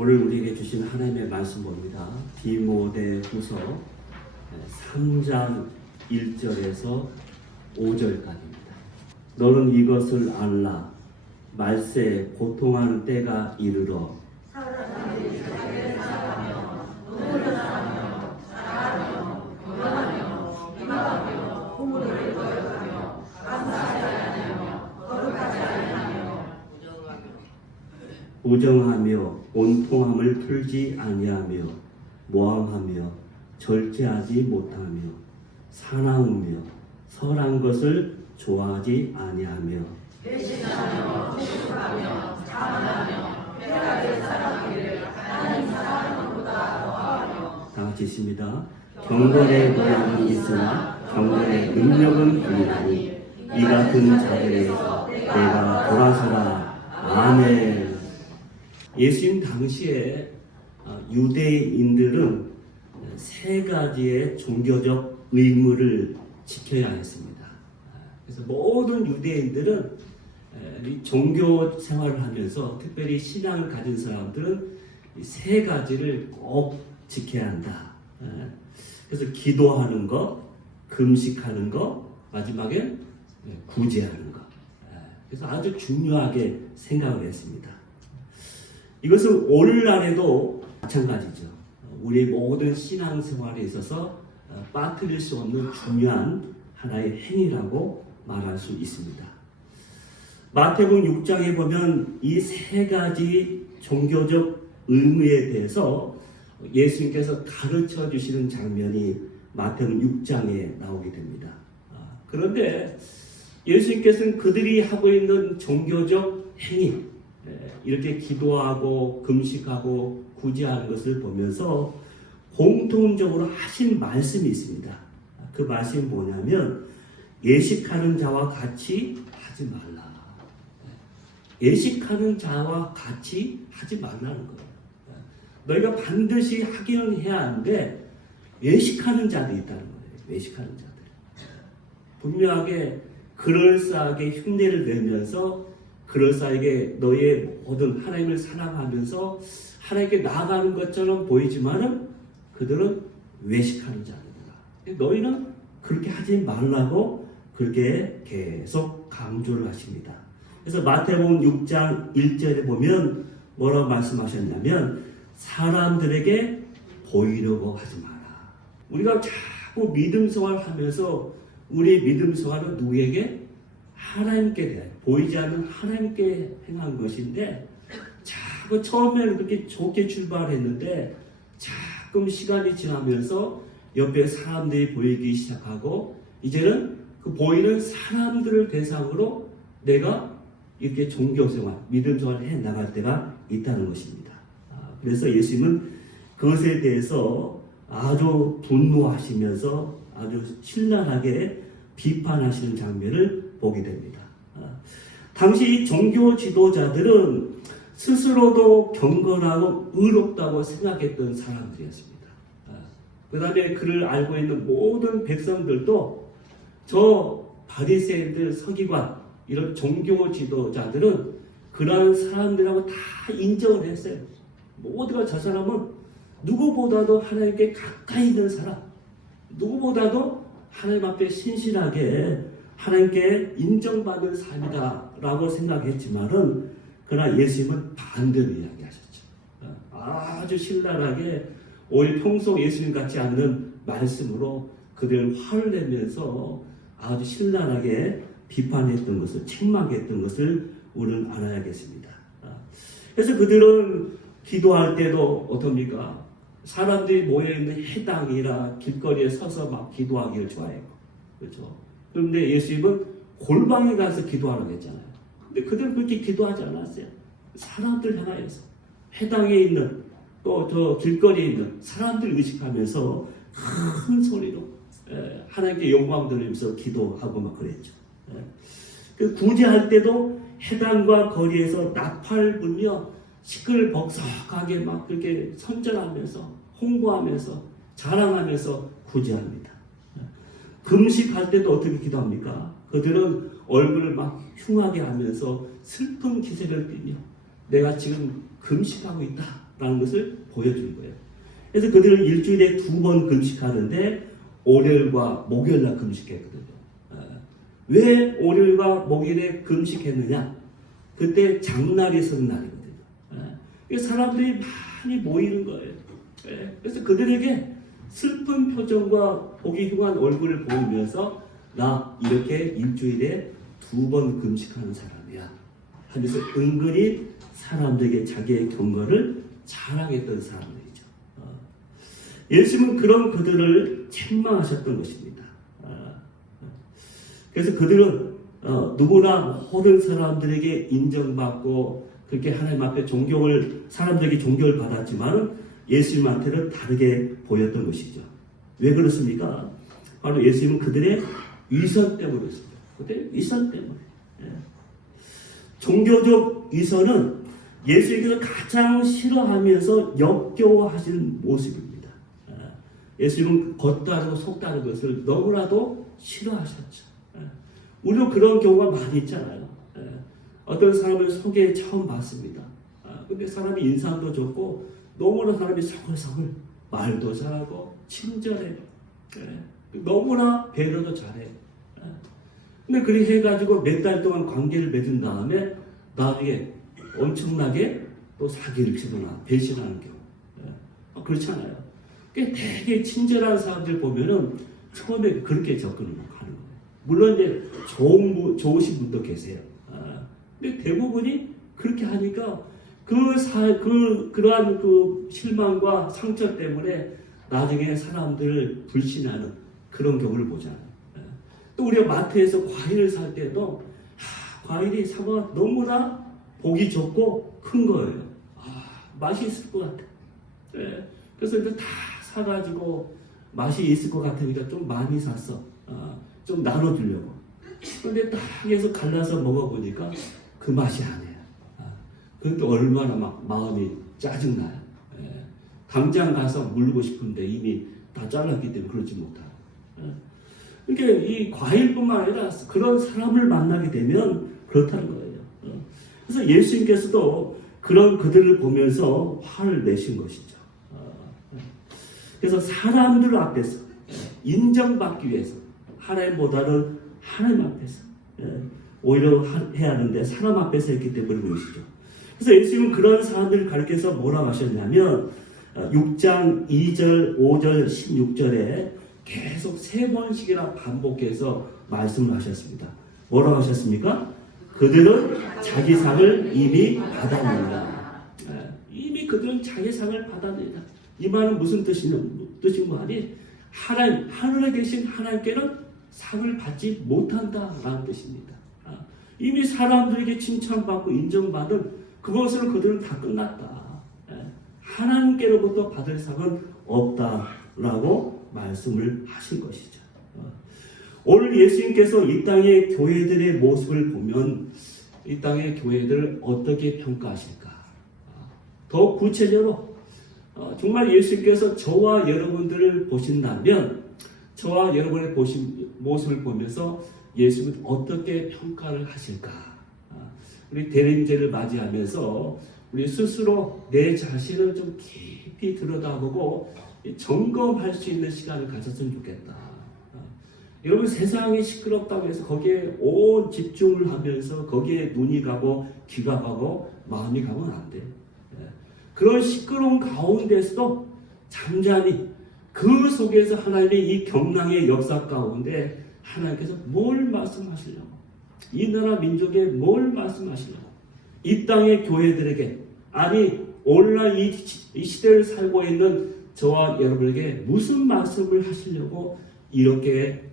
오늘 우리에게 주신 하나님의 말씀 봅니다. 디모데후서 3장 1절에서 5절까지입니다. 너는 이것을 알라. 말세에 고통하는 때가 이르러 사람들이 자기를 사랑하며 돈을 사랑하며 잘하며 건강하며 비방하며 부모를 거역하며 감사하지 아니하며 거룩하지 아니하며 부정하며 온통함을 풀지 아니하며 모함하며 절제하지 못하며 사나우며 선한 것을 좋아하지 아니하며 배신하며 조급하며 자만하며 회라를 사랑하기를 하나님 사랑하는 것보다 더하며 다 같이 있습니다. 경건의 모양은 있으나 경건의 능력은 없나니 이 같은 자들에서 내가 돌아서라. 아멘. 예수님 당시에 유대인들은 세 가지의 종교적 의무를 지켜야 했습니다. 그래서 모든 유대인들은 이 종교 생활을 하면서 특별히 신앙을 가진 사람들은 이 세 가지를 꼭 지켜야 한다. 그래서 기도하는 것, 금식하는 것, 마지막에 구제하는 것. 그래서 아주 중요하게 생각을 했습니다. 이것은 오늘날에도 마찬가지죠. 우리 모든 신앙생활에 있어서 빠뜨릴 수 없는 중요한 하나의 행위라고 말할 수 있습니다. 마태복음 6장에 보면 이 세 가지 종교적 의무에 대해서 예수님께서 가르쳐 주시는 장면이 마태복음 6장에 나오게 됩니다. 그런데 예수님께서는 그들이 하고 있는 종교적 행위, 이렇게 기도하고 금식하고 구제하는 것을 보면서 공통적으로 하신 말씀이 있습니다. 그 말씀이 뭐냐면 예식하는 자와 같이 하지 말라. 예식하는 자와 같이 하지 말라는 거예요. 너희가 반드시 하기는 해야 하는데 예식하는 자들이 있다는 거예요. 예식하는 자들. 분명하게 그럴싸하게 흉내를 내면서 그럴싸하게 너희의 모든 하나님을 사랑하면서 하나님께 나아가는 것처럼 보이지만은 그들은 외식하는 자들이다. 너희는 그렇게 하지 말라고 그렇게 계속 강조를 하십니다. 그래서 마태복음 6장 1절에 보면 뭐라고 말씀하셨냐면 사람들에게 보이려고 하지 마라. 우리가 자꾸 믿음 생활을 하면서 우리의 믿음 생활은 누구에게? 하나님께 대해 보이지 않는 하나님께 행한 것인데 자꾸 처음에는 그렇게 좋게 출발했는데 자꾸 시간이 지나면서 옆에 사람들이 보이기 시작하고 이제는 그 보이는 사람들을 대상으로 내가 이렇게 종교생활, 믿음생활을 해나갈 때가 있다는 것입니다. 그래서 예수님은 그것에 대해서 아주 분노하시면서 아주 신랄하게 비판하시는 장면을 보게 됩니다. 당시 종교 지도자들은 스스로도 경건하고 의롭다고 생각했던 사람들이었습니다. 그 다음에 그를 알고 있는 모든 백성들도 저 바리새인들, 서기관, 이런 종교 지도자들은 그러한 사람들하고 다 인정을 했어요. 모두가 저 사람은 누구보다도 하나님께 가까이 있는 사람, 누구보다도 하나님 앞에 신실하게 하나님께 인정받는 삶이다라고 생각했지만은 그러나 예수님은 반대로 이야기하셨죠. 아주 신랄하게 오히려 평소 예수님 같지 않는 말씀으로 그들을 화를 내면서 아주 신랄하게 비판했던 것을, 책망했던 것을 우리는 알아야겠습니다. 그래서 그들은 기도할 때도 어떻습니까? 사람들이 모여있는 해당이라 길거리에 서서 막 기도하기를 좋아해요. 그렇죠? 그런데 예수님은 골방에 가서 기도하라고 했잖아요. 근데 그들은 그렇게 기도하지 않았어요. 사람들 향하여서 해당에 있는 또 저 길거리에 있는 사람들 의식하면서 큰 소리로 하나님께 영광 돌리면서 기도하고 막 그랬죠. 그 구제할 때도 해당과 거리에서 나팔 불며 시끌벅적하게 막 그렇게 선전하면서 홍보하면서 자랑하면서 구제합니다. 금식할 때도 어떻게 기도합니까? 그들은 얼굴을 막 흉하게 하면서 슬픈 기색을 띠며 내가 지금 금식하고 있다라는 것을 보여준 거예요. 그래서 그들은 일주일에 2번 금식하는데 월요일과 목요일날 금식했거든요. 왜 월요일과 목요일에 금식했느냐? 그때 장날이 서는 날이거든요. 사람들이 많이 모이는 거예요. 그래서 그들에게 슬픈 표정과 보기 흉한 얼굴을 보이면서 나 이렇게 일주일에 2번 금식하는 사람이야 하면서 은근히 사람들에게 자기의 경건을 자랑했던 사람들이죠. 예수님은 그런 그들을 책망하셨던 것입니다. 그래서 그들은 누구나 모든 사람들에게 인정받고 그렇게 하나님 앞에 사람들에게 존경을 받았지만 예수님한테는 다르게 보였던 것이죠. 왜 그렇습니까? 바로 예수님은 그들의 위선 때문에 그렇습니다. 그들의 위선 때문에. 종교적 위선은 예수님께서 가장 싫어하면서 역겨워하시는 모습입니다. 예수님은 겉다르고 속다른 것을 너무나도 싫어하셨죠. 우리도 그런 경우가 많이 있잖아요. 어떤 사람을 속에 처음 봤습니다. 근데 사람이 인상도 좋고 너무나 사람이 서글서글 말도 잘하고 친절해요. 너무나 배려도 잘해요. 근데 그렇게 해가지고 몇 달 동안 관계를 맺은 다음에 나중에 엄청나게 또 사기를 치거나 배신하는 경우. 그렇잖아요. 되게 친절한 사람들 보면은 처음에 그렇게 접근을 하는 거예요. 물론 이제 좋으신 분도 계세요. 근데 대부분이 그렇게 하니까 그러한 그 실망과 상처 때문에 나중에 사람들을 불신하는 그런 경우를 보잖아요. 또 우리가 마트에서 과일을 살 때도 과일이 사과 너무나 보기 좋고 큰 거예요. 맛이 있을 것 같아. 그래서 이제 다 사가지고 맛이 있을 것 같으니까 좀 많이 샀어. 좀 나눠주려고. 그런데 딱 해서 갈라서 먹어보니까 그 맛이 아니에요. 그것도 얼마나 막 마음이 짜증나요. 당장 가서 물고 싶은데 이미 다 잘랐기 때문에 그러지 못하고. 그러니까 이 과일뿐만 아니라 그런 사람을 만나게 되면 그렇다는 거예요. 그래서 예수님께서도 그런 그들을 보면서 화를 내신 것이죠. 그래서 사람들 앞에서 인정받기 위해서 하나님보다는 하나님 앞에서 오히려 해야 하는데 사람 앞에서 했기 때문에 그러시죠. 그래서 예수님은 그런 사람들을 가르쳐서 뭐라고 하셨냐면 6장 2절, 5절, 16절에 계속 3번씩이나 반복해서 말씀을 하셨습니다. 뭐라고 하셨습니까? 그들은 자기 상을 이미 받았느니라. 이미 그들은 자기 상을 받았느니라. 이 말은 무슨 뜻인 거 아니? 하늘에 계신 하나님께는 상을 받지 못한다라는 뜻입니다. 이미 사람들에게 칭찬받고 인정받은 그것으로 그들은 다 끝났다. 하나님께로부터 받을 상은 없다라고 말씀을 하신 것이죠. 오늘 예수님께서 이 땅의 교회들의 모습을 보면 이 땅의 교회들을 어떻게 평가하실까? 더 구체적으로 정말 예수님께서 저와 여러분들을 보신다면 저와 여러분의 모습을 보면서 예수님은 어떻게 평가를 하실까? 우리 대림제를 맞이하면서 우리 스스로 내 자신을 좀 깊이 들여다보고 점검할 수 있는 시간을 가졌으면 좋겠다. 여러분 세상이 시끄럽다고 해서 거기에 온 집중을 하면서 거기에 눈이 가고 귀가 가고 마음이 가면 안 돼요. 그런 시끄러운 가운데서도 잠잠히 그 속에서 하나님의 이 경랑의 역사 가운데 하나님께서 뭘 말씀하시려고, 이 나라 민족에 뭘 말씀하시려고, 이 땅의 교회들에게, 아니 오늘날 이 시대를 살고 있는 저와 여러분에게 무슨 말씀을 하시려고 이렇게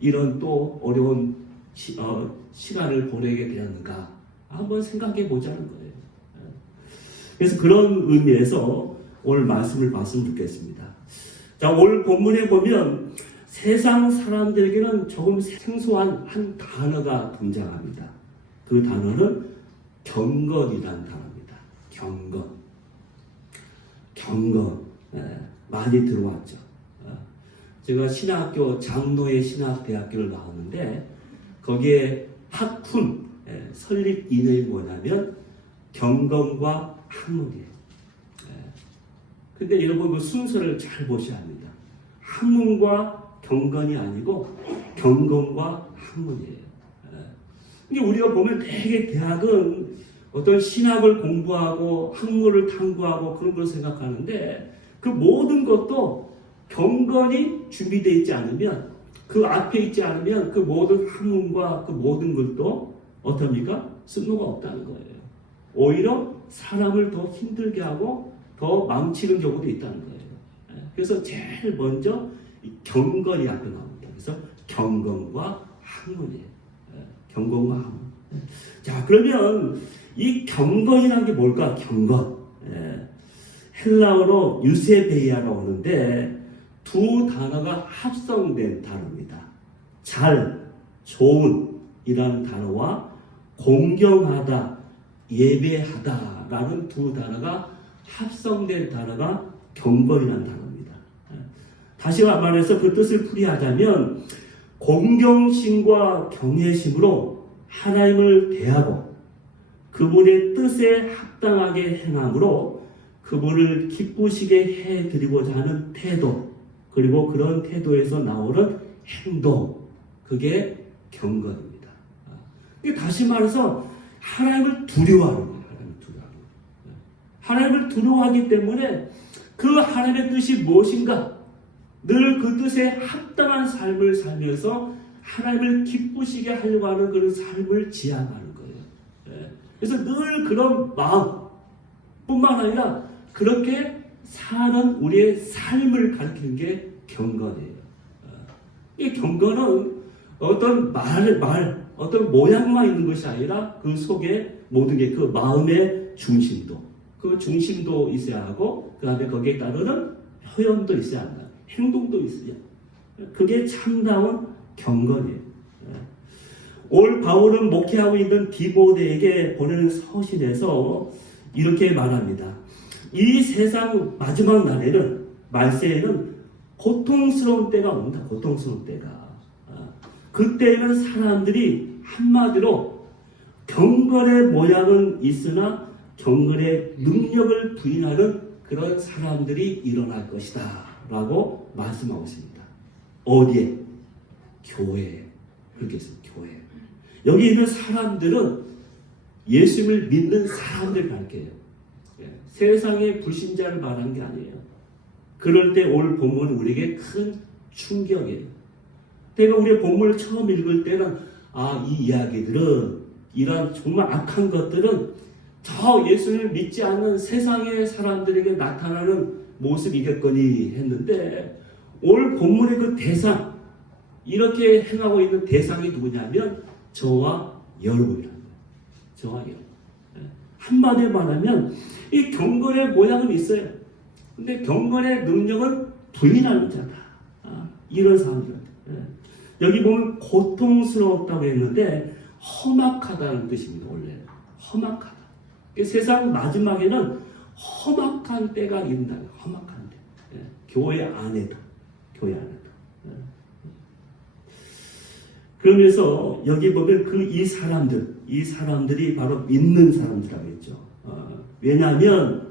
이런 또 어려운 시간을 보내게 되었는가 한번 생각해 보자는 거예요. 그래서 그런 의미에서 오늘 말씀을 봤으면 좋겠습니다. 자, 오늘 본문에 보면 세상 사람들에게는 조금 생소한 한 단어가 등장합니다. 그 단어는 경건이라는 단어입니다. 경건. 많이 들어왔죠. 제가 신학교, 장로의 신학대학교를 나왔는데 거기에 학훈, 설립 이념이 뭐냐면 경건과 학문이에요. 근데 여러분 그 순서를 잘 보셔야 합니다. 학문과 경건이 아니고 경건과 학문이에요. 근데 우리가 보면 되게 대학은 어떤 신학을 공부하고 학문을 탐구하고 그런 걸 생각하는데 그 모든 것도 경건이 준비되어 있지 않으면 그 앞에 있지 않으면 그 모든 학문과 그 모든 것도 어떻습니까? 쓸모가 없다는 거예요. 오히려 사람을 더 힘들게 하고 더 망치는 경우도 있다는 거예요. 그래서 제일 먼저 경건이 앞에 나옵니다. 그래서 경건과 학문이에요. 경건과 학문. 자, 그러면 이 경건이라는 게 뭘까? 경건. 헬라어로 유세베이아라고 하는데 두 단어가 합성된 단어입니다. 잘, 좋은 이라는 단어와 공경하다, 예배하다라는 두 단어가 합성된 단어가 경건이라는 단어입니다. 다시 말해서 그 뜻을 풀이하자면 공경심과 경외심으로 하나님을 대하고 그분의 뜻에 합당하게 행함으로 그분을 기쁘시게 해드리고자 하는 태도, 그리고 그런 태도에서 나오는 행동, 그게 경건입니다. 다시 말해서 하나님을 두려워하는 거예요. 하나님을 두려워하기 때문에 그 하나님의 뜻이 무엇인가 늘 그 뜻에 합당한 삶을 살면서 하나님을 기쁘시게 하려고 하는 그런 삶을 지향하는 거예요. 그래서 늘 그런 마음뿐만 아니라 그렇게 사는 우리의 삶을 가리키는 게 경건이에요. 이 경건은 어떤 어떤 모양만 있는 것이 아니라 그 속에 모든 게 그 마음의 중심도, 그 중심도 있어야 하고, 그 다음에 거기에 따르는 표현도 있어야 한다. 행동도 있어요. 그게 참다운 경건이에요. 올 바울은 목회하고 있는 디모데에게 보내는 서신에서 이렇게 말합니다. 이 세상 마지막 날에는, 말세에는 고통스러운 때가 온다. 고통스러운 때가. 그때는 사람들이 한마디로 경건의 모양은 있으나 경건의 능력을 부인하는 그런 사람들이 일어날 것이다 라고 말씀하고 있습니다. 어디에? 교회에. 그렇게 해서 교회. 여기 있는 사람들은 예수를 믿는 사람들 가르쳐요. 세상의 불신자를 말하는 게 아니에요. 그럴 때 오늘 본문은 우리에게 큰 충격이에요. 내가 우리의 본문을 처음 읽을 때는 이 이야기들은, 이런 정말 악한 것들은 저 예수를 믿지 않는 세상의 사람들에게 나타나는 모습이겠거니 했는데, 오늘 본문의 그 대상, 이렇게 행하고 있는 대상이 누구냐면 저와 여러분이라는 거예요. 저와 여러분. 한마디로 말하면 이 경건의 모양은 있어요. 근데 경건의 능력은 부인하는 자다. 이런 사람들. 여기 보면 고통스럽다고 했는데 험악하다는 뜻입니다. 원래 험악하다. 세상 마지막에는 험악한 때가 있다. 험악한 때. 교회 안에도. 교회 안에도. 그러면서 여기 보면 이 사람들이 바로 믿는 사람들이라고 했죠. 왜냐하면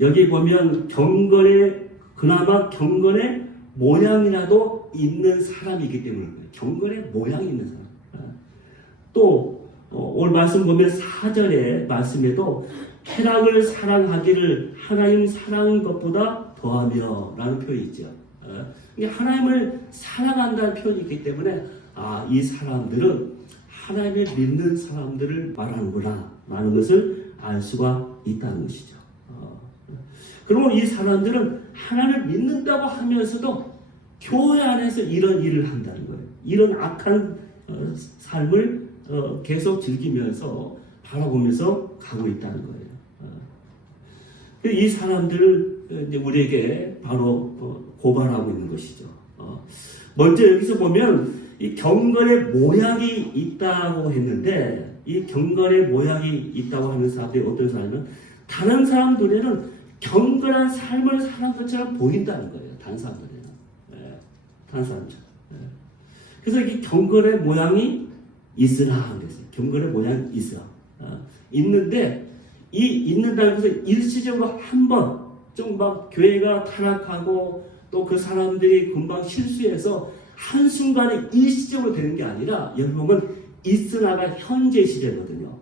여기 보면 그나마 경건의 모양이라도 있는 사람이기 때문에 경건의 모양이 있는 사람. 또 오늘 말씀 보면 4절의 말씀에도 쾌락을 사랑하기를 하나님 사랑하는 것보다 더하며 라는 표현이 있죠. 하나님을 사랑한다는 표현이 있기 때문에 이 사람들은 하나님을 믿는 사람들을 말하는구나 라는 것을 알 수가 있다는 것이죠. 그리고 이 사람들은 하나님을 믿는다고 하면서도 교회 안에서 이런 일을 한다는 거예요. 이런 악한 삶을 계속 즐기면서 바라보면서 가고 있다는 거예요. 이 사람들을 우리에게 바로 고발하고 있는 것이죠. 먼저 여기서 보면 이 경건의 모양이 있다고 했는데, 이 경건의 모양이 있다고 하는 사람들이 어떤 사람이면 다른 사람 눈에는 경건한 삶을 사는 것처럼 보인다는 거예요. 다른 사람들에는. 다른 사람처럼. 그래서 이 경건의 모양이 있으라 그랬어요. 경건의 모양이 있어. 있는데 이 있는다는 것은 일시적으로 한번 좀 막 교회가 타락하고 또 그 사람들이 금방 실수해서 한순간에 일시적으로 되는 게 아니라 여러분 있으나가 현재 시제거든요.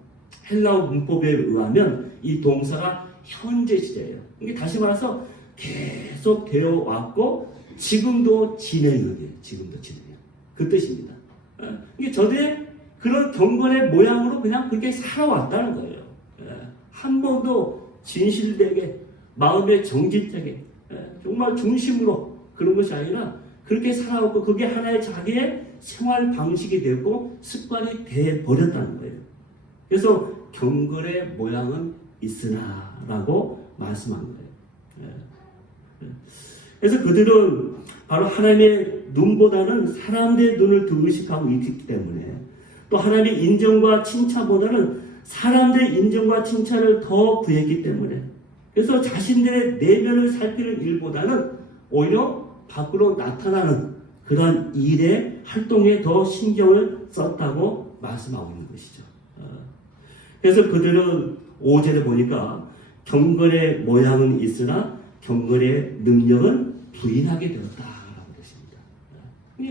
헬라어 문법에 의하면 이 동사가 현재 시제예요. 이게 다시 말해서 계속 되어 왔고 지금도 진행이에요. 지금도 진행이에요. 그 뜻입니다. 이게 저들의 그런 경건의 모양으로 그냥 그렇게 살아왔다는 거예요. 한 번도 진실되게 마음의 정직하게 정말 중심으로 그런 것이 아니라 그렇게 살아왔고 그게 하나의 자기의 생활 방식이 되고 습관이 되어버렸다는 거예요. 그래서 경건의 모양은 있으나 라고 말씀한 거예요. 그래서 그들은 바로 하나님의 눈보다는 사람들의 눈을 더 의식하고 있기 때문에 또 하나님의 인정과 칭찬보다는 사람들의 인정과 칭찬을 더 구했기 때문에 그래서 자신들의 내면을 살피는 일보다는 오히려 밖으로 나타나는 그런 일의 활동에 더 신경을 썼다고 말씀하고 있는 것이죠. 그래서 그들은 5절에 보니까 경건의 모양은 있으나 경건의 능력은 부인하게 되었다라고 그랬습니다.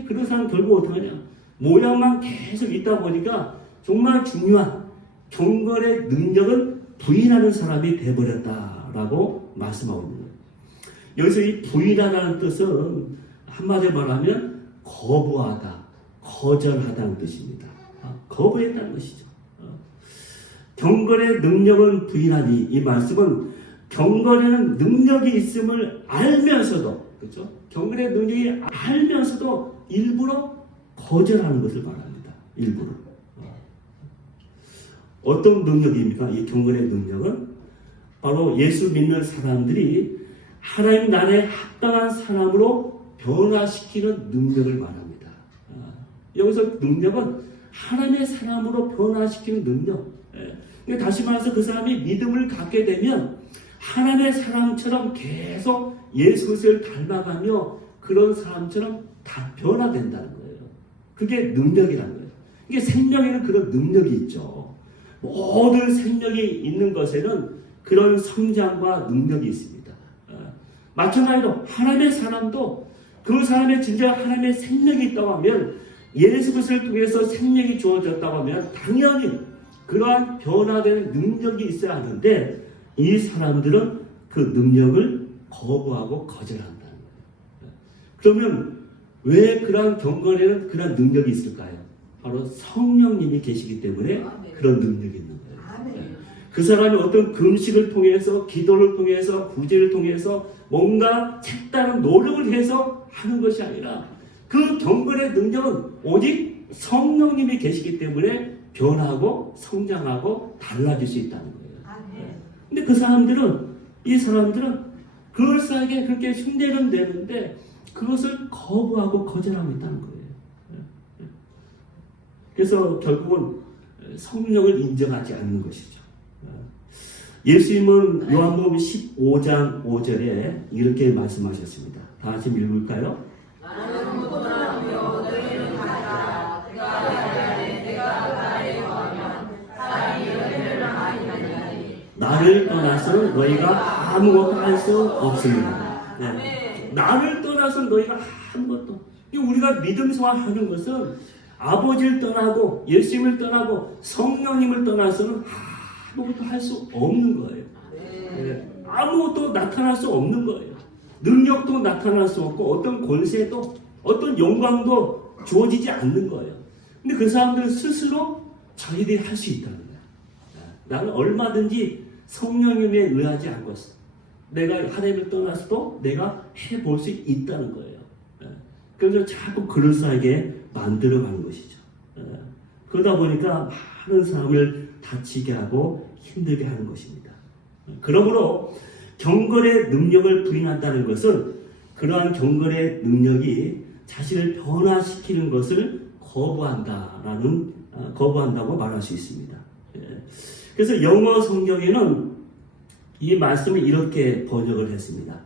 그런 사람 결국 어떻게 하냐? 모양만 계속 있다 보니까 정말 중요한 경건의 능력은 부인하는 사람이 되어버렸다라고 말씀하고 있는 거예요. 여기서 이 부인하다는 뜻은 한마디로 말하면 거부하다, 거절하다는 뜻입니다. 거부했다는 것이죠. 경건의 능력은 부인하니 이 말씀은 경건에는 능력이 있음을 알면서도 그렇죠? 경건의 능력이 알면서도 일부러 거절하는 것을 말합니다. 일부러. 어떤 능력입니까? 이 경건의 능력은 바로 예수 믿는 사람들이 하나님 나라에 합당한 사람으로 변화시키는 능력을 말합니다. 여기서 능력은 하나님의 사람으로 변화시키는 능력. 다시 말해서 그 사람이 믿음을 갖게 되면 하나님의 사람처럼 계속 예수 그리스도를 닮아가며 그런 사람처럼 다 변화된다는 거예요. 그게 능력이라는 거예요. 이게 생명에는 그런 능력이 있죠. 모든 생명이 있는 것에는 그런 성장과 능력이 있습니다. 마찬가지로 하나님의 사람도 그 사람의 진짜 하나님의 생명이 있다고 하면 예수 그리스도를 통해서 생명이 주어졌다고 하면 당연히 그러한 변화되는 능력이 있어야 하는데 이 사람들은 그 능력을 거부하고 거절한다는 거예요. 그러면 왜 그러한 경건에는 그러한 능력이 있을까요? 바로 성령님이 계시기 때문에 그런 능력이 있는 거예요. 그 사람이 어떤 금식을 통해서 기도를 통해서 구제를 통해서 뭔가 색다른 노력을 해서 하는 것이 아니라 그 경건의 능력은 오직 성령님이 계시기 때문에 변하고 성장하고 달라질 수 있다는 거예요. 근데 그 사람들은 이 사람들은 그럴싸하게 그렇게 흉내는 내는데 그것을 거부하고 거절하고 있다는 거예요. 그래서 결국은 성령을 인정하지 않는 것이죠. 예수님은 요한복음 15장 5절에 이렇게 말씀하셨습니다. 다 같이 읽을까요? 나는 무고하며 너희는 가라. 내가 나를 구하면 사람이 너희를 아니하리니 나를 떠나서 너희가 아무것도 할 수 없습니다. 네. 나를 떠나서 너희가 아무것도. 우리가 믿음 생활하는 것은 아버지를 떠나고 예수님을 떠나고 성령님을 떠나서는 아무것도 할 수 없는 거예요. 네. 아무것도 나타날 수 없는 거예요. 능력도 나타날 수 없고 어떤 권세도 어떤 영광도 주어지지 않는 거예요. 근데 그 사람들은 스스로 자기들이 할 수 있다는 거예요. 나는 얼마든지 성령님에 의하지 않고 내가 하나님을 떠나서도 내가 해볼 수 있다는 거예요. 그래서 자꾸 그럴싸하게 만들어가는 것이죠. 그러다 보니까 많은 사람을 다치게 하고 힘들게 하는 것입니다. 그러므로 경건의 능력을 부인한다는 것은 그러한 경건의 능력이 자신을 변화시키는 것을 거부한다고 말할 수 있습니다. 그래서 영어 성경에는 이 말씀을 이렇게 번역을 했습니다.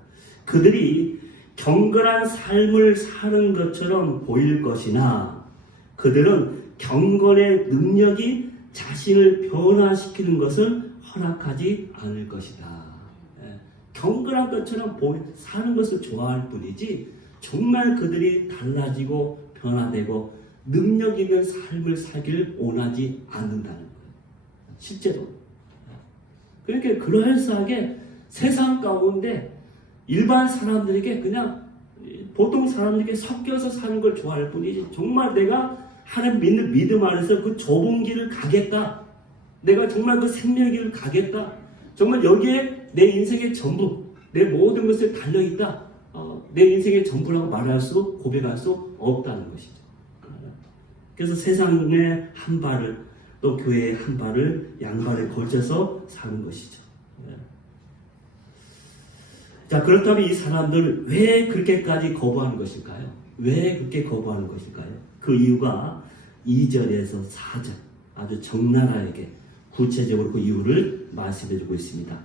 그들이 경건한 삶을 사는 것처럼 보일 것이나 그들은 경건의 능력이 자신을 변화시키는 것을 허락하지 않을 것이다. 경건한 것처럼 사는 것을 좋아할 뿐이지 정말 그들이 달라지고 변화되고 능력 있는 삶을 살기를 원하지 않는다는 거예요. 실제로. 그러니까 그럴싸하게 세상 가운데 일반 사람들에게 그냥 보통 사람들에게 섞여서 사는 걸 좋아할 뿐이지 정말 내가 하나님 믿는 믿음 안에서 그 좁은 길을 가겠다. 내가 정말 그 생명의 길을 가겠다. 정말 여기에 내 인생의 전부, 내 모든 것을 달려있다. 내 인생의 전부라고 말할 수, 고백할 수 없다는 것이죠. 그래서 세상의 한 발을 또 교회의 한 발을 양발에 걸쳐서 사는 것이죠. 자, 그렇다면 이 사람들 왜 그렇게까지 거부하는 것일까요? 왜 그렇게 거부하는 것일까요? 그 이유가 2절에서 4절 아주 적나라하게 구체적으로 그 이유를 말씀해주고 있습니다.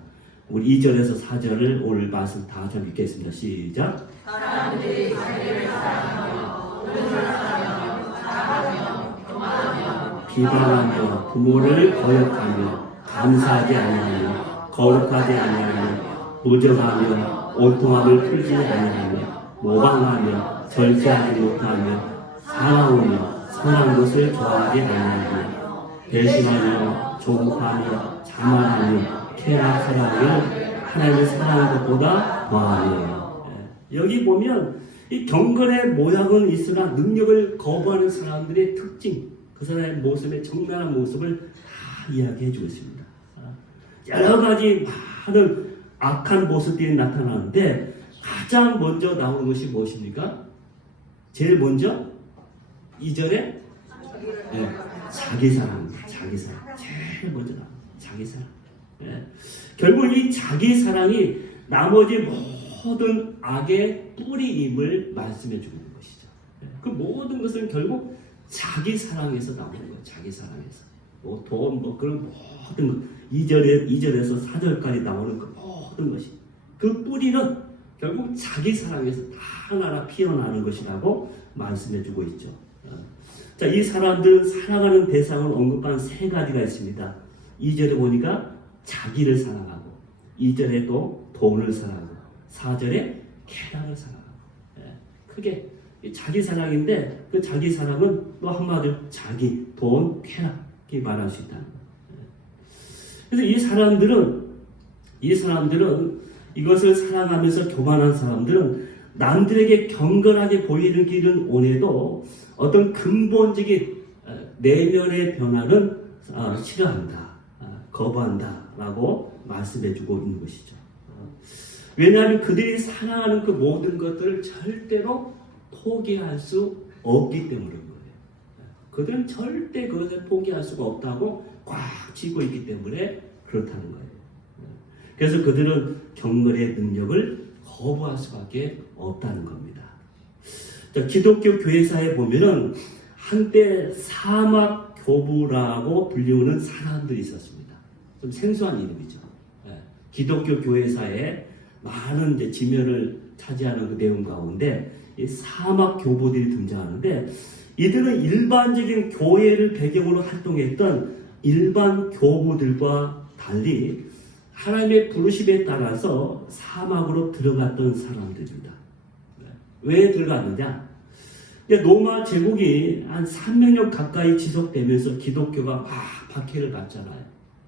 우리 2절에서 4절을 오늘 말씀 다 좀 읽겠습니다. 시작. 사람들이 자기를 사랑하며 오늘하며 자하며 교만하며 비방하며 부모를 거역하며 감사하지 아니하며 거룩하지 아니하며 무정하며 온통함을 풀지 아니하며 모방하며 절제하지 못하며 사랑하며 선한 것을 좋아하지 아니하며 배신하며 조급하며 자만하며 쾌락하라며 하나님을 사랑하는 것보다 더하며. 여기 보면 이 경건의 모양은 있으나 능력을 거부하는 사람들의 특징, 그 사람의 모습의 적나라한 모습을 다 이야기해 주고 있습니다. 여러 가지 많은 악한 모습들이 나타나는데 가장 먼저 나오는 것이 무엇입니까? 제일 먼저 2절에 자기 사랑, 자기 사랑. 제일 먼저 나옵니다. 자기 사랑. 결국 이 자기 사랑이 나머지 모든 악의 뿌리임을 말씀해 주고 있는 것이죠. 그 모든 것은 결국 자기 사랑에서 나오는 거예요. 자기 사랑에서. 뭐 돈, 뭐 그런 모든 것. 2절에서 4절까지 나오는 그 모든 것이. 그 뿌리는 결국 자기 사랑에서 다 하나하나 피어나는 것이라고 말씀해 주고 있죠. 자, 이 사람들은 사랑하는 대상을 언급한 세 가지가 있습니다. 2절에 보니까 자기를 사랑하고, 2절에 또 돈을 사랑하고, 4절에 쾌락을 사랑하고. 크게 자기 사랑인데 그 자기 사랑은 또 한마디로 자기, 돈, 쾌락이 말할 수 있다는 거예요. 그래서 이 사람들은 이것을 사랑하면서 교만한 사람들은 남들에게 경건하게 보이는 길은 원해도 어떤 근본적인 내면의 변화는 싫어한다, 거부한다 라고 말씀해주고 있는 것이죠. 왜냐하면 그들이 사랑하는 그 모든 것들을 절대로 포기할 수 없기 때문인 거예요. 그들은 절대 그것을 포기할 수가 없다고 꽉 쥐고 있기 때문에 그렇다는 거예요. 그래서 그들은 경건의 능력을 거부할 수밖에 없다는 겁니다. 자, 기독교 교회사에 보면은 한때 사막 교부라고 불리우는 사람들이 있었습니다. 좀 생소한 이름이죠. 기독교 교회사에 많은 이제 지면을 차지하는 그 내용 가운데 이 사막 교부들이 등장하는데 이들은 일반적인 교회를 배경으로 활동했던 일반 교부들과 달리 하나님의 부르심에 따라서 사막으로 들어갔던 사람들입니다. 왜 들어갔느냐? 로마 제국이 한 300년 가까이 지속되면서 기독교가 막 박해를 받잖아요.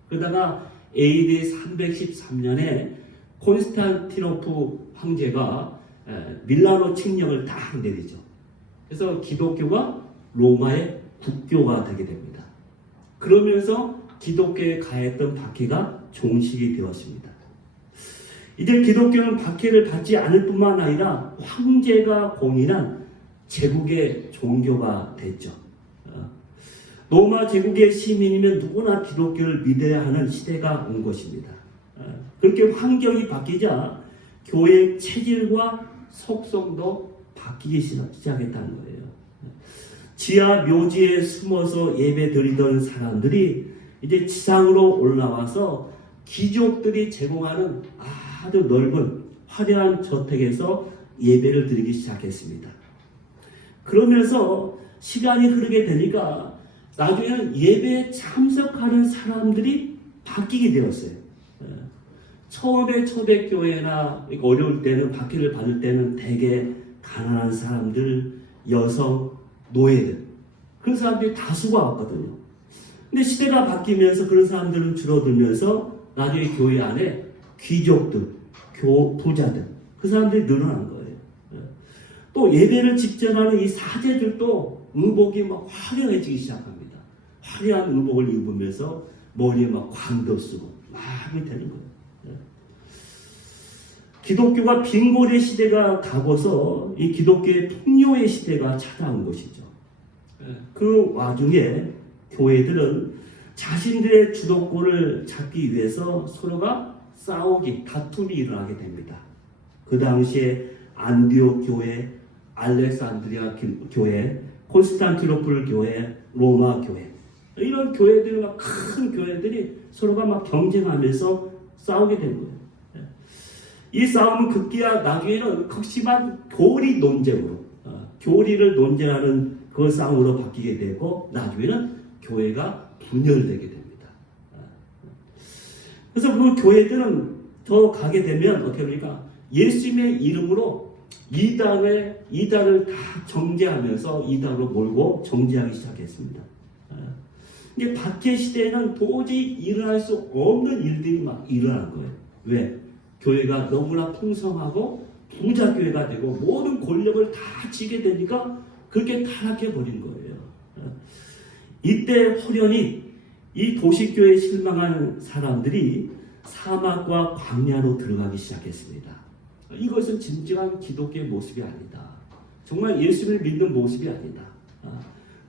그러다가 AD 313년에 콘스탄티노프 황제가 밀라노 칙령을 딱 내리죠. 그래서 기독교가 로마의 국교가 되게 됩니다. 그러면서 기독교에 가했던 박해가 종식이 되었습니다. 이제 기독교는 박해를 받지 않을 뿐만 아니라 황제가 공인한 제국의 종교가 됐죠. 로마 제국의 시민이면 누구나 기독교를 믿어야 하는 시대가 온 것입니다. 그렇게 환경이 바뀌자 교회의 체질과 속성도 바뀌기 시작했다는 거예요. 지하 묘지에 숨어서 예배 드리던 사람들이 이제 지상으로 올라와서 귀족들이 제공하는 아주 넓은 화려한 저택에서 예배를 드리기 시작했습니다. 그러면서 시간이 흐르게 되니까 나중에는 예배에 참석하는 사람들이 바뀌게 되었어요. 처음에 초대교회나 어려울 때는 박해를 받을 때는 대개 가난한 사람들, 여성, 노예들 그런 사람들이 다수가 왔거든요. 근데 시대가 바뀌면서 그런 사람들은 줄어들면서 나중에 교회 안에 귀족들, 부자들 그 사람들이 늘어난 거예요. 또 예배를 집전하는 이 사제들도 의복이 막 화려해지기 시작합니다. 화려한 의복을 입으면서 머리에 막 광도 쓰고 막 되는 거예요. 기독교가 빈곤의 시대가 가고서 이 기독교의 풍요의 시대가 찾아온 것이죠. 그 와중에 교회들은 자신들의 주도권을 잡기 위해서 서로가 싸우기, 다툼이 일어나게 됩니다. 그 당시에 안디옥 교회, 알렉산드리아 교회, 콘스탄티노플 교회, 로마 교회 이런 교회들이 큰 교회들이 서로가 막 경쟁하면서 싸우게 된 거예요. 이 싸움은 급기야 나중에는 극심한 교리 논쟁으로 교리를 논쟁하는 그 싸움으로 바뀌게 되고 나중에는 교회가 분열되게 됩니다. 그래서 그 교회들은 더 가게 되면 어떻게 합니까? 예수님의 이름으로 이단을 다 정죄하면서 이단으로 몰고 정죄하기 시작했습니다. 이게 박해 시대에는 도저히 일어날 수 없는 일들이 막 일어난 거예요. 왜? 교회가 너무나 풍성하고 부자 교회가 되고 모든 권력을 다 쥐게 되니까 그렇게 타락해 버린 거예요. 이때 호련히 이 도시교회에 실망한 사람들이 사막과 광야로 들어가기 시작했습니다. 이것은 진정한 기독교의 모습이 아니다. 정말 예수를 믿는 모습이 아니다.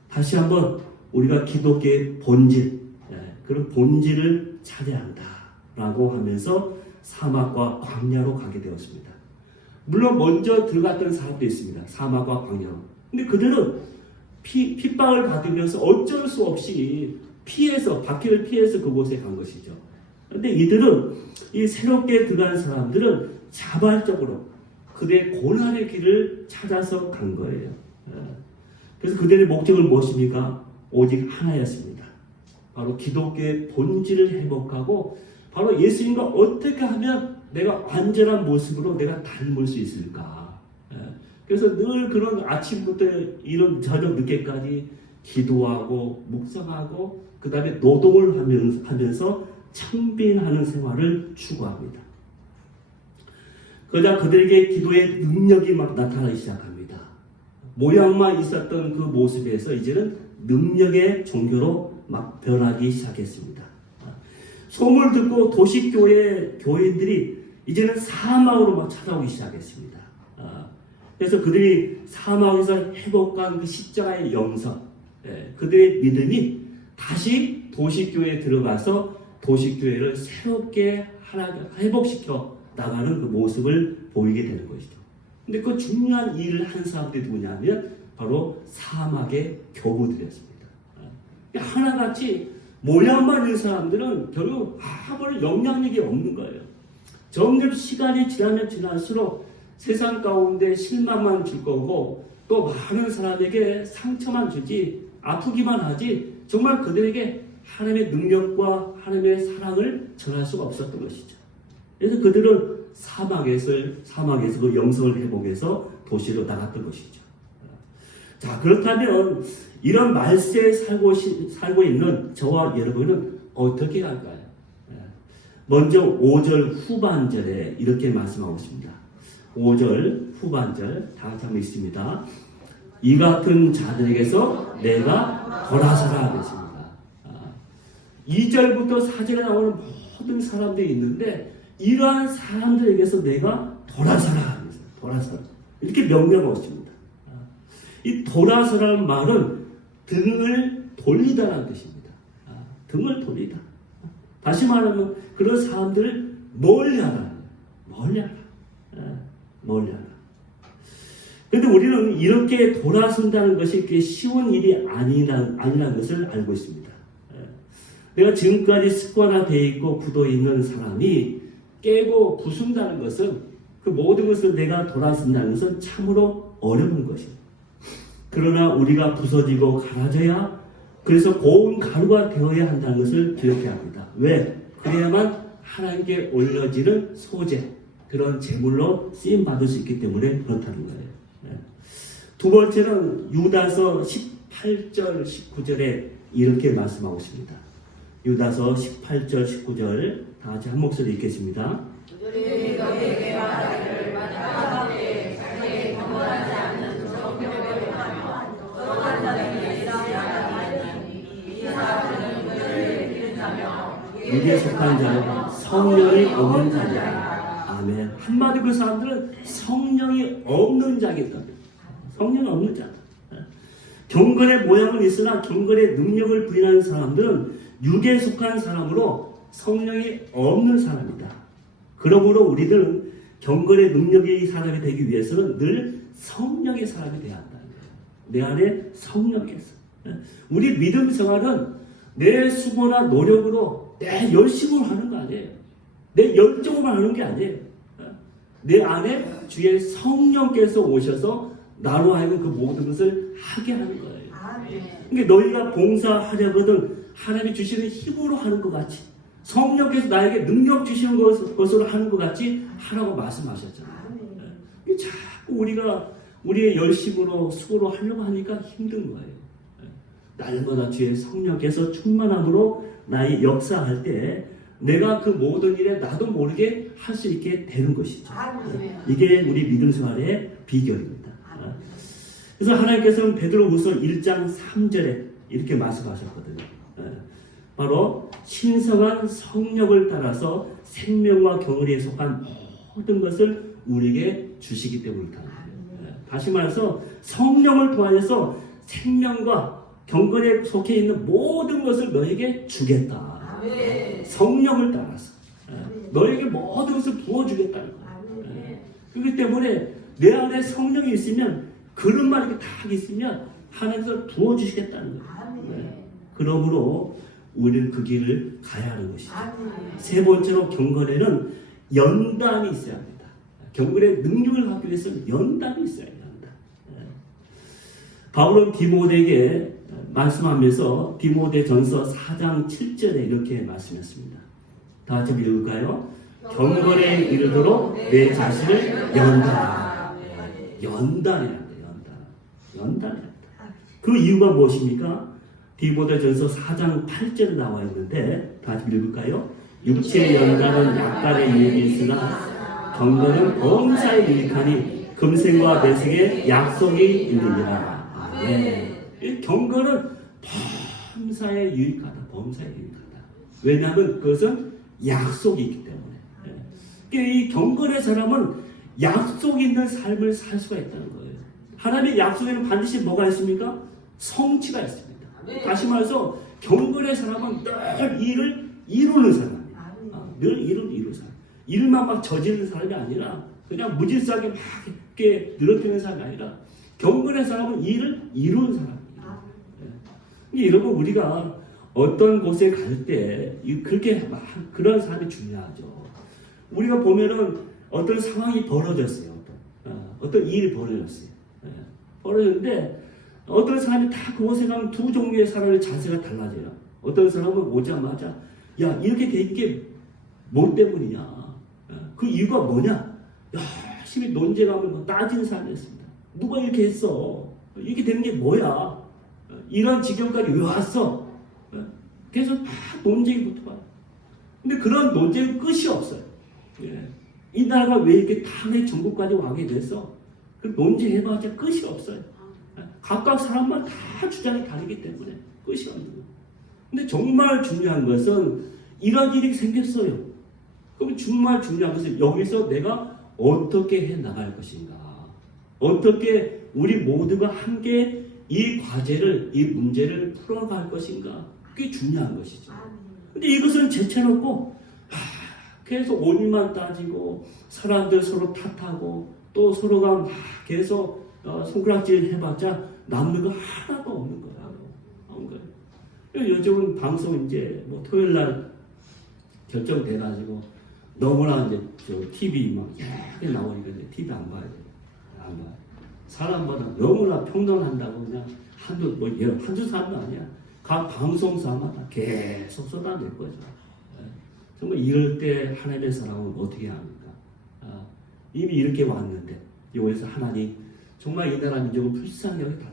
다시 한번 우리가 기독교의 본질, 그런 본질을 찾아야 한다라고 하면서 사막과 광야로 가게 되었습니다. 물론 먼저 들어갔던 사람도 있습니다. 사막과 광야로. 근데 그들은 핍박을 받으면서 어쩔 수 없이 박해를 피해서 그곳에 간 것이죠. 근데 이들은 이 새롭게 들어간 사람들은 자발적으로 그들의 고난의 길을 찾아서 간 거예요. 그래서 그들의 목적은 무엇입니까? 오직 하나였습니다. 바로 기독교의 본질을 회복하고 바로 예수님과 어떻게 하면 내가 완전한 모습으로 내가 닮을 수 있을까? 그래서 늘 그런 아침부터 이런 저녁 늦게까지 기도하고 묵상하고 그 다음에 노동을 하면서 청빈하는 생활을 추구합니다. 그러자 그들에게 기도의 능력이 막 나타나기 시작합니다. 모양만 있었던 그 모습에서 이제는 능력의 종교로 막 변하기 시작했습니다. 소문을 듣고 도시교회 교인들이 이제는 사막으로 막 찾아오기 시작했습니다. 그래서 그들이 사막에서 회복한 그 십자가의 영성, 그들의 믿음이 다시 도시교회에 들어가서 도시교회를 새롭게 회복시켜 나가는 그 모습을 보이게 되는 것이죠. 근데 그 중요한 일을 한 사람들이 누구냐면 바로 사막의 교부들이었습니다. 하나같이 모양만 있는 사람들은 결국 아무런 영향력이 없는 거예요. 점점 시간이 지나면 지날수록 세상 가운데 실망만 줄 거고 또 많은 사람에게 상처만 주지 아프기만 하지 정말 그들에게 하나님의 능력과 하나님의 사랑을 전할 수가 없었던 것이죠. 그래서 그들은 사막에서 그 영성을 회복해서 도시로 나갔던 것이죠. 자, 그렇다면 이런 말세에 살고 있는 저와 여러분은 어떻게 할까요? 먼저 5절 후반절에 이렇게 말씀하고 있습니다. 5절 후반절 다 같이 한번 읽습니다. 이 같은 자들에게서 내가 돌아서라 하겠습니다. 2절부터 4절에 나오는 모든 사람들이 있는데 이러한 사람들에게서 내가 돌아서라 하면서 돌아서라 이렇게 명령하고 있습니다. 이 돌아서라는 말은 등을 돌리다라는 뜻입니다. 등을 돌리다. 다시 말하면 그런 사람들을 멀리하라. 멀리하라. 그런데 우리는 이렇게 돌아선다는 것이 그렇게 쉬운 일이 아니라는 것을 알고 있습니다. 내가 지금까지 습관화되어 있고 굳어 있는 사람이 깨고 부순다는 것은 그 모든 것을 내가 돌아선다는 것은 참으로 어려운 것입니다. 그러나 우리가 부서지고 갈라져야 그래서 고운 가루가 되어야 한다는 것을 기억해야 합니다. 왜? 그래야만 하나님께 올려지는 소재, 그런 제물로 쓰임 받을 수 있기 때문에 그렇다는 거예요. 두 번째는 유다서 18절 19절에 이렇게 말씀하고 있습니다. 유다서 18절 19절 다 같이 한 목소리 읽겠습니다. 그들이 너희에게 말하기를 마지막 때에 자기의 경건하지 않는 정욕을 하며 거룩한 자들이 예상하지 아니하니 이 사람들은 그들을 기른 자며 육에 속한 자는 성령이 없는 자냐. 아멘. 한마디 그 사람들은 성령이 없는 자겠다. 성령이 없는 자. 경건의 모양은 있으나 경건의 능력을 부인하는 사람들은 육에 속한 사람으로 성령이 없는 사람이다. 그러므로 우리들은 경건의 능력의 사람이 되기 위해서는 늘 성령의 사람이 되어야 한다. 내 안에 성령이 있어. 우리 믿음 생활은 내 수고나 노력으로 내 열심으로 하는 거 아니에요. 내 열정으로 하는 게 아니에요. 내 안에 주의 성령께서 오셔서 나로 하여금 그 모든 것을 하게 하는 거예요. 그러니까 너희가 봉사하려거든 하나님이 주시는 힘으로 하는 것 같이, 성령께서 나에게 능력 주시는 것으로 하는 것 같이 하라고 말씀하셨잖아요. 자꾸 우리가 우리의 열심으로 수고로 하려고 하니까 힘든 거예요. 날마다 주의 성령께서 충만함으로 나의 역사할 때 내가 그 모든 일에 나도 모르게 할 수 있게 되는 것이죠. 이게 우리 믿음 생활의 비결입니다. 그래서 하나님께서는 베드로후서 1장 3절에 이렇게 말씀하셨거든요. 바로 신성한 성령을 따라서 생명과 경건에 속한 모든 것을 우리에게 주시기 때문이다. 다시 말해서 성령을 통하여서 생명과 경건에 속해 있는 모든 것을 너에게 주겠다. 성령을 따라서 너에게 모든 것을 부어주겠다는 거예요. 그렇기 때문에 내 안에 성령이 있으면 그릇만 이렇게 딱 있으면 하나님께서 부어주시겠다는 거예요. 그러므로 우리는 그 길을 가야 하는 것이죠. 세 번째로 경건에는 연단이 있어야 합니다. 경건의 능력을 갖기 위해서는 연단이 있어야 합니다. 바울은 디모데에게 말씀하면서 디모데전서 4장 7절에 이렇게 말씀했습니다. 다 같이 읽을까요? 경건에 이르도록 내 자신을 연단하라. 연단해야 돼. 연단해야 돼. 그 이유가 무엇입니까? 디모데전서 4장 8절에 나와 있는데 다시 읽을까요? 육체의 연단은 약간의 유익이 있으나 경건은 범사에 유익하니 금생과 내생에 약속이 있느니라. 이 경건은 범사에 유익하다. 범사에 유익하다. 왜냐하면 그것은 약속이 있기 때문에. 이 경건의 사람은 약속 있는 삶을 살 수가 있다는 거예요. 하나님의 약속에는 반드시 뭐가 있습니까? 성취가 있습니다. 다시 말해서 경건의 사람은 늘 일을 이루는 사람이에요. 늘 일을 이루는 사람. 일만 막 저지르는 사람이 아니라 그냥 무질서하게 막 이렇게 늘어뜨리는 사람이 아니라 경건의 사람은 일을 이루는 사람이에요. 여러분 우리가 어떤 곳에 갈 때 그렇게 막 그런 사람이 중요하죠. 우리가 보면은 어떤 상황이 벌어졌어요. 어떤 일이 벌어졌어요. 벌어졌는데 어떤 사람이 다 그곳에 가면 두 종류의 사람의 자세가 달라져요. 어떤 사람은 오자마자 야 이렇게 된 게 뭐 때문이냐, 그 이유가 뭐냐, 열심히 논쟁하면 따지는 사람이 있습니다. 누가 이렇게 했어, 이렇게 되는 게 뭐야, 이런 지경까지 왜 왔어, 계속 다 논쟁이 붙어봐요. 근데 그런 논쟁은 끝이 없어요. 이 나라가 왜 이렇게 당의 전국까지 와게 돼서 그 논쟁해봐야 끝이 없어요. 각각 사람만 다 주장이 다르기 때문에 끝이 없는 거예요. 근데 정말 중요한 것은 이런 일이 생겼어요. 그럼 정말 중요한 것은 여기서 내가 어떻게 해 나갈 것인가, 어떻게 우리 모두가 함께 이 과제를, 이 문제를 풀어갈 것인가, 그게 중요한 것이죠. 근데 이것은 제쳐놓고 계속 원인만 따지고 사람들 서로 탓하고 또 서로가 막 계속 손가락질 해봤자 남는 거 하나도 없는 거예요. 요즘은 방송 이제 뭐 토요일 날 결정돼가지고 너무나 이제 저 TV 막 예쁘게 나오니까 이제 TV 안 봐야 돼요. 안 봐요. 사람마다 너무나 평론한다고 그냥 한두 사람도 아니야. 각 방송사마다 계속 쏟아낼 거죠. 정말 이럴 때 하나님의 사랑은 어떻게 합니까? 이미 이렇게 왔는데 여기서 하나님 정말 이 나라 민족을 불쌍히 여기달라고.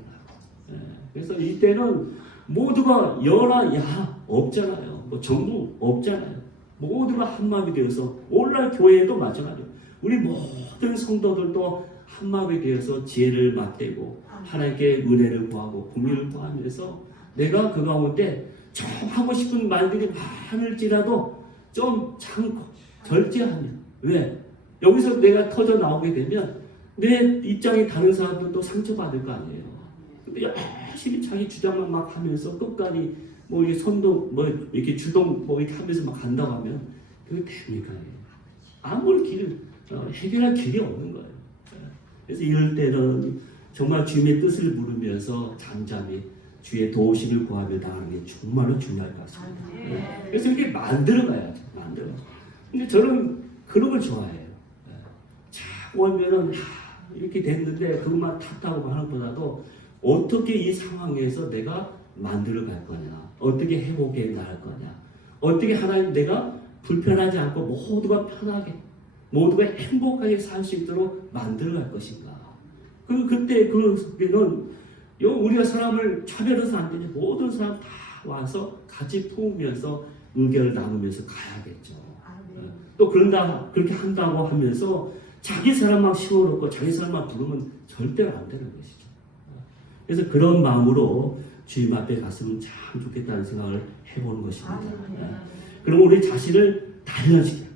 그래서 이때는 모두가 여야 없잖아요. 뭐 정부 없잖아요. 모두가 한마음이 되어서 오늘날 교회도 마찬가지로 우리 모든 성도들도 한마음이 되어서 지혜를 맞대고 하나님께 은혜를 구하고 공의를 구하면서 내가 그 가운데 좀 하고 싶은 말들이 많을지라도 좀 참고 절제하면 왜? 여기서 내가 터져 나오게 되면 내 입장이 다른 사람들도 상처받을 거 아니에요. 근데 열심히 자기 주장만 막 하면서 끝까지 뭐 이게 선동 뭐 이렇게 주동 뭐 이렇게 하면서 막 간다고 하면 그게 됩니까? 아무리 해결할 길이 없는 거예요. 그래서 이럴 때는 정말 주님의 뜻을 물으면서 잠잠히 주의 도우심을 구하며 나가는 게 정말로 중요할 것 같습니다. 그래서 이렇게 만들어가야죠. 만들어. 근데 저는 그런 걸 좋아해요. 자꾸 하면은 이렇게 됐는데 그것만 탓하고 하는 것보다도 어떻게 이 상황에서 내가 만들어 갈 거냐, 어떻게 회복해 나갈 거냐, 어떻게 하나님 내가 불편하지 않고 모두가 편하게, 모두가 행복하게 살 수 있도록 만들어 갈 것인가. 그때 그때는 우리가 사람을 차별해서 안 되죠. 모든 사람 다 와서 같이 품으면서 의견을 나누면서 가야겠죠. 또 그렇게 한다고 하면서 자기 사람만 심어놓고 자기 사람만 부르면 절대로 안 되는 것이죠. 그래서 그런 마음으로 주님 앞에 갔으면 참 좋겠다는 생각을 해보는 것입니다. 그러면 우리 자신을 단련시켜요.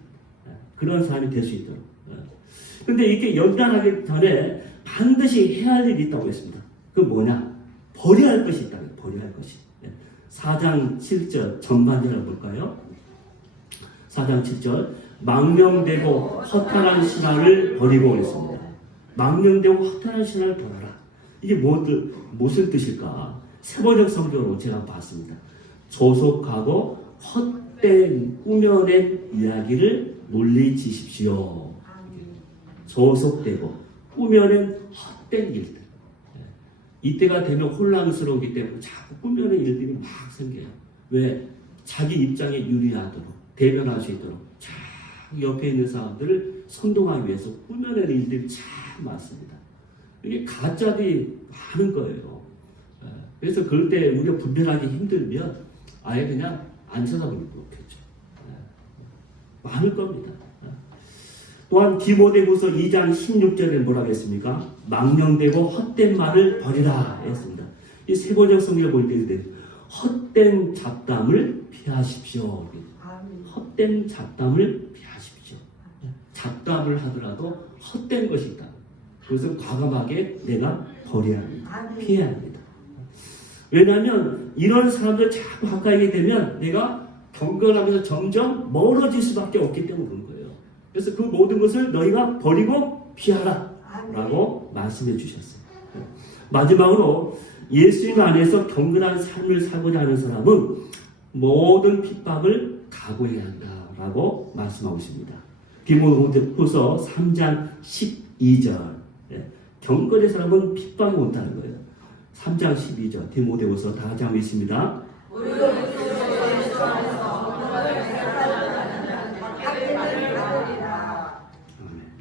그런 사람이 될 수 있도록. 근데 이렇게 연단하기 전에 반드시 해야 할 일이 있다고 했습니다. 그 뭐냐? 버려야 할 것이 있다. 버려야 할 것이. 4장 7절 전반절을 볼까요? 4장 7절 망령되고 허탄한 신앙을 버리고 있습니다. 망령되고 허탄한 신앙을 버려라. 이게 무슨 뜻일까? 세번역 성경으로 제가 봤습니다. 조속하고 헛된 꾸며낸 이야기를 물리치십시오. 조속되고 꾸며낸 헛된 일들. 이때가 되면 혼란스러우기 때문에 자꾸 꾸며낸 일들이 막 생겨요. 왜? 자기 입장에 유리하도록 대변할 수 있도록 자꾸 옆에 있는 사람들을 선동하기 위해서 꾸며낸 일들이 참 많습니다. 이게 가짜들이 많은 거예요. 그래서 그럴 때 우리가 분별하기 힘들면 아예 그냥 안 찾아보는 거겠죠. 많을 겁니다. 또한 디모데후서 2장 16절에 뭐라고 했습니까? 망령되고 헛된 말을 버리라 했습니다. 이 세번역 성경을 볼 때 헛된 잡담을 피하십시오. 헛된 잡담을 피하십시오. 잡담을 하더라도 헛된 것이 있다. 그것을 과감하게 내가 버려야 합니다. 피해야 합니다. 왜냐하면 이런 사람들 자꾸 가까이 되면 내가 경건하면서 점점 멀어질 수밖에 없기 때문에 그런 거예요. 그래서 그 모든 것을 너희가 버리고 피하라 라고 말씀해 주셨어요. 마지막으로 예수님 안에서 경건한 삶을 살고자 하는 사람은 모든 핍박을 각오해야 한다라고 말씀하고 있습니다. 디모데후서 3장 12절 경건의 사람은 핍박이 온다는 거예요. 3장 12절 디모데후서 다 같이 하고 있습니다.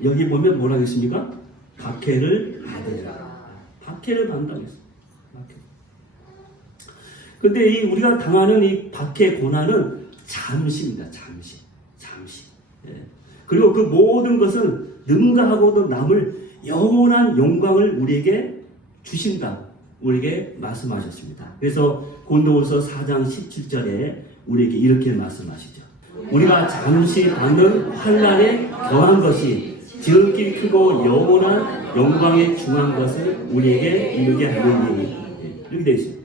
여기 보면 뭐라고 했습니까? 박해를 받으라. 박해를 받는다고 했어요. 근데 우리가 당하는 이 박해 고난은 잠시입니다. 잠시. 그리고 그 모든 것은 능가하고도 남을 영원한 영광을 우리에게 주신다고 우리에게 말씀하셨습니다. 그래서 고린도후서 4장 17절에 우리에게 이렇게 말씀하시죠. 우리가 잠시 받는 환난에 경한 것이 지극히 크고 영원한 영광에 중한 것을 우리에게 이루게 하느니 이렇게 되어 있습니다.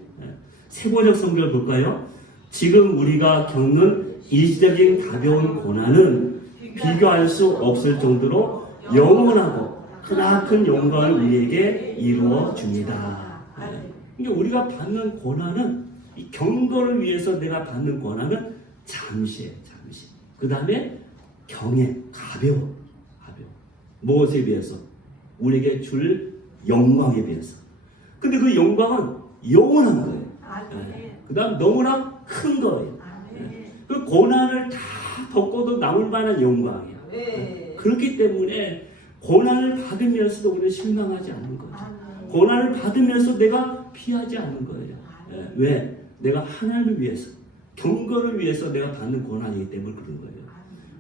세번역 성경을 볼까요? 지금 우리가 겪는 일시적인 가벼운 고난은 비교할 수 없을 정도로 영원하고 크나큰 영광을 우리에게 이루어 줍니다. 그러니까 우리가 받는 고난은 이 경건을 위해서 내가 받는 고난은 잠시예요. 잠시. 그 다음에 가벼워. 무엇에 비해서? 우리에게 줄 영광에 비해서. 근데 그 영광은 영원한 거예요. 그 다음 너무나 큰 거예요. 그 고난을 다 덮고도 남을 만한 영광이야. 그렇기 때문에 고난을 받으면서도 우리는 실망하지 않는 거죠. 고난을 받으면서 내가 피하지 않는 거예요. 왜? 내가 하나님을 위해서, 경건을 위해서 내가 받는 고난이기 때문에 그런 거예요.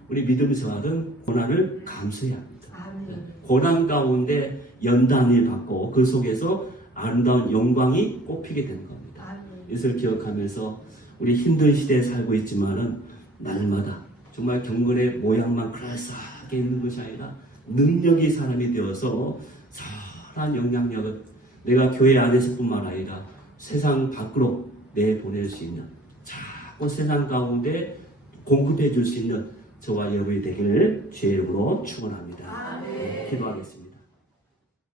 우리 믿음의 자들은 고난을 감수해야 합니다. 고난 가운데 연단을 받고 그 속에서 아름다운 영광이 꽃피게 되는 겁니다. 이것을 기억하면서 우리 힘든 시대에 살고 있지만은 날마다 정말 경건의 모양만 그럴싸하게 있는 것이 아니라 능력이 사람이 되어서 선한 영향력을 내가 교회 안에서뿐만 아니라 세상 밖으로 내보낼 수 있는, 자꾸 세상 가운데 공급해 줄 수 있는 저와 여러분이 되기를 주의 이름으로 축원합니다. 기도하겠습니다.